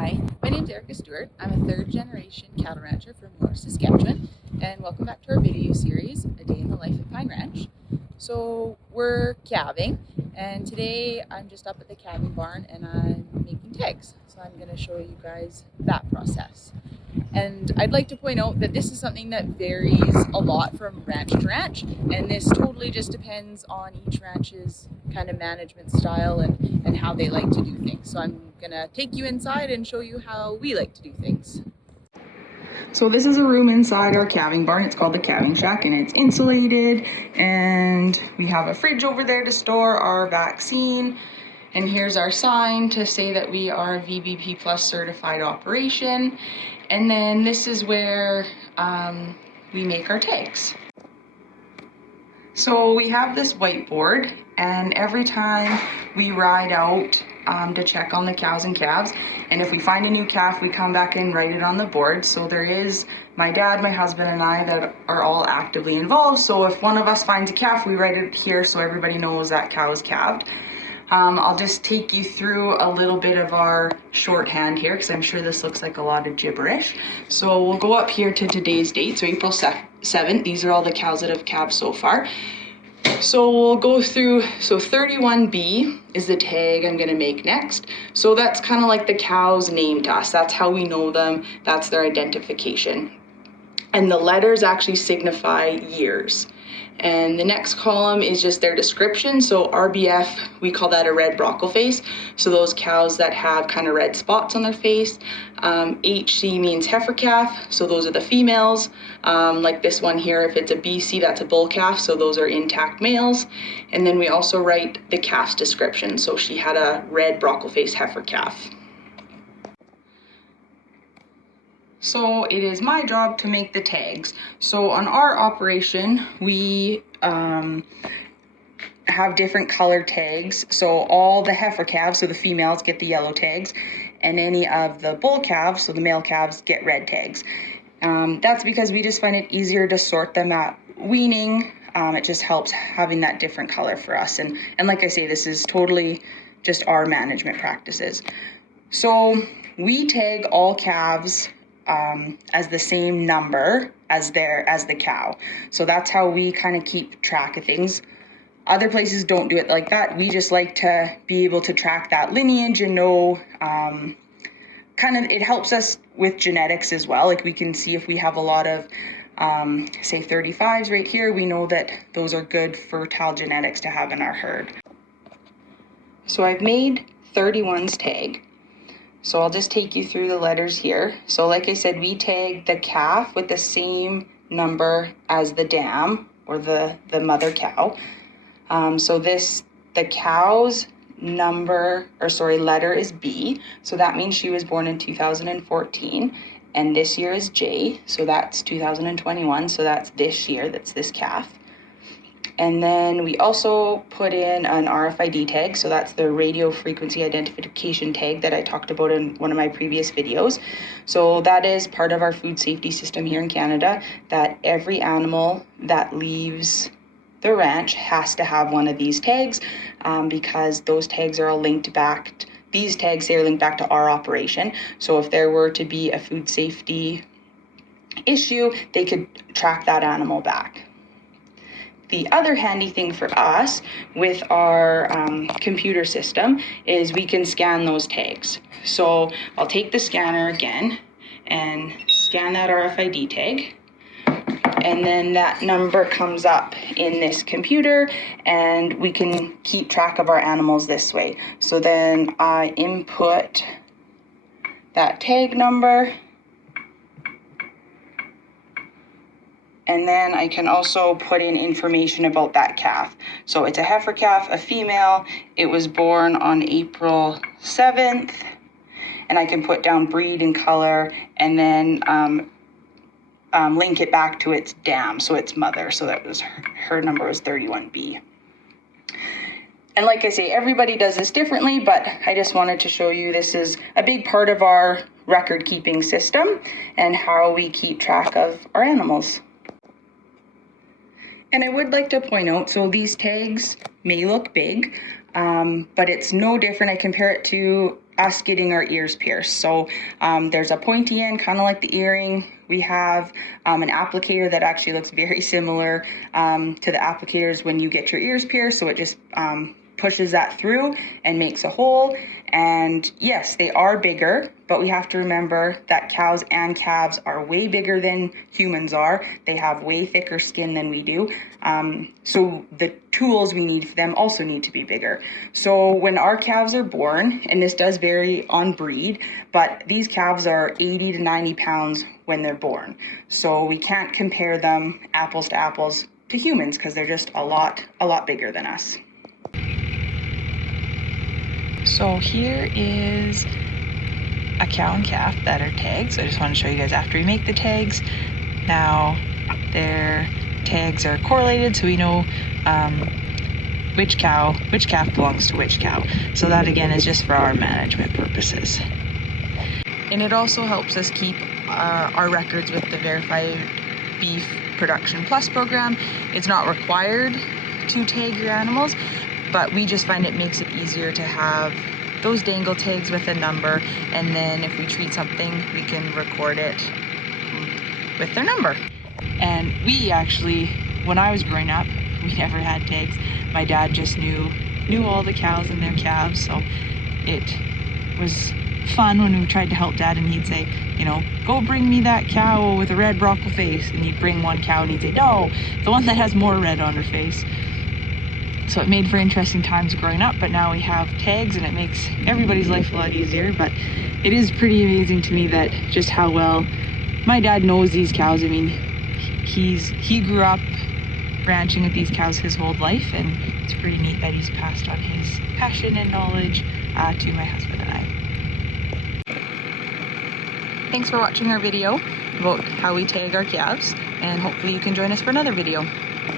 Hi, my name is Erika Stewart. I'm a third generation cattle rancher from North Saskatchewan, and welcome back to our video series, A Day in the Life at Pine Ranch. So we're calving, and today I'm just up at the calving barn and I'm making tags. So I'm going to show you guys that process. And I'd like to point out that this is something that varies a lot from ranch to ranch, and this totally just depends on each ranch's kind of management style and how they like to do things. So I'm gonna take you inside and show you how we like to do things. So this is a room inside our calving barn. It's called the calving shack, and it's insulated, and we have a fridge over there to store our vaccine. And here's our sign to say that we are a VBP Plus certified operation. And then this is where we make our tags. So we have this whiteboard, and every time we ride out to check on the cows and calves, and if we find a new calf, we come back and write it on the board. So there is my dad, my husband, and I that are all actively involved. So if one of us finds a calf, we write it here so everybody knows that cow is calved. I'll just take you through a little bit of our shorthand here, because I'm sure this looks like a lot of gibberish. So we'll go up here to today's date, so April 7th. These are all the cows that have calved so far. So we'll go through, so 31B is the tag I'm gonna make next. So that's kind of like the cow's name to us. That's how we know them. That's their identification. And the letters actually signify years. And the next column is just their description. So RBF, we call that a red brockle face. So those cows that have kind of red spots on their face. HC means heifer calf. So those are the females. Like this one here, if it's a BC, that's a bull calf. So those are intact males. And then we also write the calf's description. So she had a red brockle face heifer calf. So it is my job to make the tags. So on our operation, we have different color tags. So all the heifer calves, so the females, get the yellow tags, and any of the bull calves, so the male calves, get red tags. That's because we just find it easier to sort them at weaning. It just helps having that different color for us. And like I say, this is totally just our management practices. So we tag all calves as the same number as the cow. So that's how we kind of keep track of things. Other places don't do it like that. We just like to be able to track that lineage and know, it helps us with genetics as well. Like we can see if we have a lot of, say 35s right here, we know that those are good fertile genetics to have in our herd. So I've made 31's tag. So I'll just take you through the letters here. So like I said, we tag the calf with the same number as the dam or the mother cow. So the cow's letter is B. So that means she was born in 2014. And this year is J. So that's 2021. So that's this year, that's this calf. And then we also put in an RFID tag. So that's the radio frequency identification tag that I talked about in one of my previous videos. So that is part of our food safety system here in Canada, that every animal that leaves the ranch has to have one of these tags, because those tags are all linked back. These tags, they're linked back to our operation. So if there were to be a food safety issue, they could track that animal back. The other handy thing for us with our computer system is we can scan those tags. So I'll take the scanner again and scan that RFID tag. And then that number comes up in this computer, and we can keep track of our animals this way. So then I input that tag number. And then I can also put in information about that calf. So it's a heifer calf, a female. It was born on April 7th. And I can put down breed and color, and then link it back to its dam, so its mother. So that was her number was 31B. And like I say, everybody does this differently, but I just wanted to show you this is a big part of our record keeping system and how we keep track of our animals. And I would like to point out, so these tags may look big, but it's no different. I compare it to us getting our ears pierced. So there's a pointy end, kind of like the earring. We have an applicator that actually looks very similar to the applicators when you get your ears pierced. So it just pushes that through and makes a hole. And yes, they are bigger, but we have to remember that cows and calves are way bigger than humans are. They have way thicker skin than we do. So the tools we need for them also need to be bigger. So when our calves are born, and this does vary on breed, but these calves are 80 to 90 pounds when they're born. So we can't compare them apples to apples to humans because they're just a lot bigger than us. So here is a cow and calf that are tagged. So I just want to show you guys after we make the tags. Now their tags are correlated, so we know which calf belongs to which cow. So that again is just for our management purposes. And it also helps us keep our records with the Verified Beef Production Plus program. It's not required to tag your animals, but we just find it makes it easier to have those dangle tags with a number, and then if we treat something, we can record it with their number. And we actually, when I was growing up, we never had tags. My dad just knew all the cows and their calves, so it was fun when we tried to help Dad, and he'd say, you know, go bring me that cow with a red brockle face, and he'd bring one cow and he'd say, no, the one that has more red on her face. So it made for interesting times growing up, but now we have tags and it makes everybody's life a lot easier. But it is pretty amazing to me that just how well my dad knows these cows. I mean, he grew up ranching with these cows his whole life, and it's pretty neat that he's passed on his passion and knowledge to my husband and I. Thanks for watching our video about how we tag our calves, and hopefully you can join us for another video.